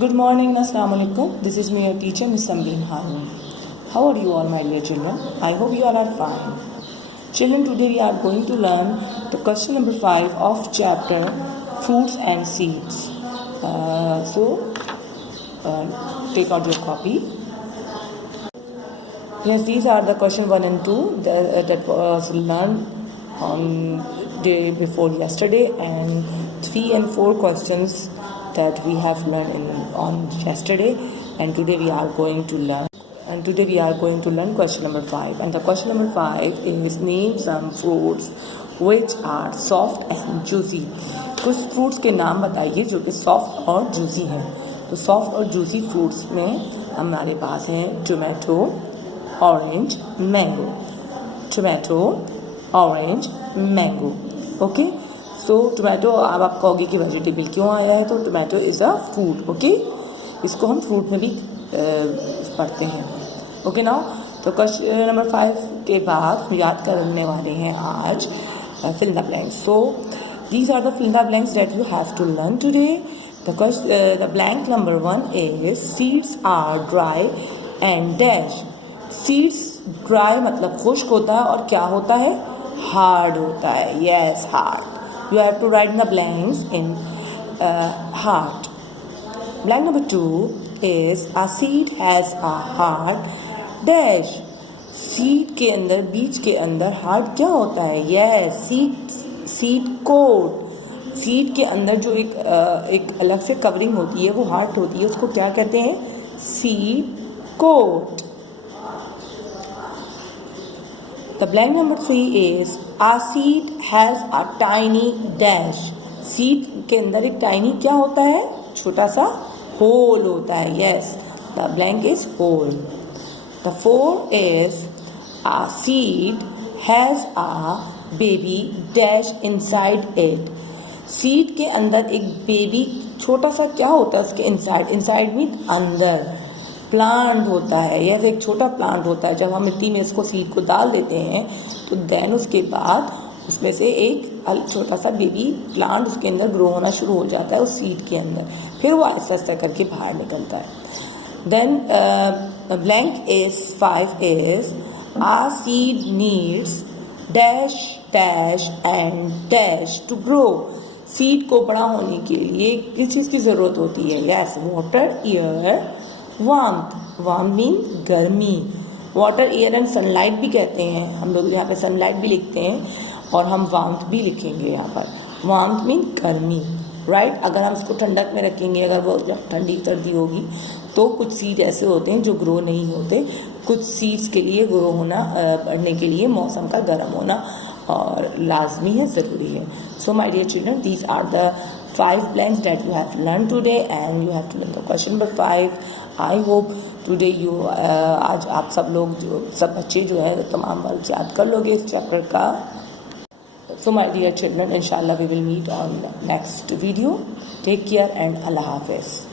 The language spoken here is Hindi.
Good morning and Assalamu alaikum. This is me, your teacher, Miss Samreen Harun. How are you all, my dear children? I hope you all are fine. Children, today we are going to learn the question number 5 of chapter Fruits and Seeds. Take out your copy. Yes, these are the question 1 and 2 that was learned on day before yesterday, and 3 and 4 questions that we have learned on yesterday, and today we are going to learn question number 5. And the question number 5 is name some fruits which are soft and juicy. कुछ फ्रूट्स के नाम बताइए जो कि सॉफ्ट और जूसी हैं. तो सॉफ्ट और जूसी फ्रूट्स में हमारे पास हैं tomato, orange, mango. Tomato, orange, mango. Okay, so tomato अब आप कहोगे कि वेजिटेबल क्यों आया है, तो tomato is a fruit. Okay, इसको हम फ्रूट में भी पढ़ते हैं. ओके नाउ, तो क्वेश्चन नंबर 5 के बाद हम याद करने वाले हैं आज fill the blanks. So these are the fill the blanks that you have to learn today. The blank number 1 is seeds are dry and dash. Seeds dry मतलब खुश्क होता है और क्या होता है, hard होता है. Yes, hard. You have to write the blanks in hard. Blank number 2 is a seed has a hard dash. Seed के अंदर, बीज के अंदर हार्ड क्या होता है. Yes, seed coat. सीड के अंदर जो एक अलग से कवरिंग होती है वो हार्ड होती है, उसको क्या कहते हैं, seed coat. The blank number 3 is a seed has a tiny dash. Seed के अंदर एक टाइनी क्या होता है, छोटा सा होल होता है. Yes, the blank is hole. The 4 is a seed has a baby dash inside it. Seed के अंदर एक बेबी छोटा सा क्या होता है उसके इंसाइड मीन अंदर प्लांट होता है. यह एक छोटा प्लांट होता है. जब हम मिट्टी में इसको सीड को डाल देते हैं तो देन उसके बाद उसमें से एक छोटा सा बेबी प्लांट उसके अंदर ग्रो होना शुरू हो जाता है उस सीड के अंदर. फिर वो आहिस्ता आहिस्ता करके बाहर निकलता है. Then blank is 5 is a seed needs dash dash and dash to grow. Seed को बड़ा होने के लिए किस चीज़ की ज़रूरत होती है. Yes, water, air, warmth. Warm mean गर्मी. वाटर, एयर एंड सनलाइट भी कहते हैं. हम लोग यहाँ पे सनलाइट भी लिखते हैं और हम वार्मथ भी लिखेंगे यहाँ पर. वार्मथ मीन गर्मी, राइट. अगर हम इसको ठंडक में रखेंगे, अगर वो जब ठंडी सर्दी होगी तो कुछ सीड ऐसे होते हैं जो ग्रो नहीं होते. कुछ सीड्स के लिए ग्रो होना, बढ़ने के लिए मौसम का गर्म होना और लाजमी है, ज़रूरी है. So my dear children, these are the 5 blanks that you have learned today and you have to learn the question number 5. I hope today you आज आप सब बच्चे जो है तमाम वर्क याद कर लोगे इस चैप्टर का. So my dear children, inshallah we will meet on next video. Take care and Allah Hafiz.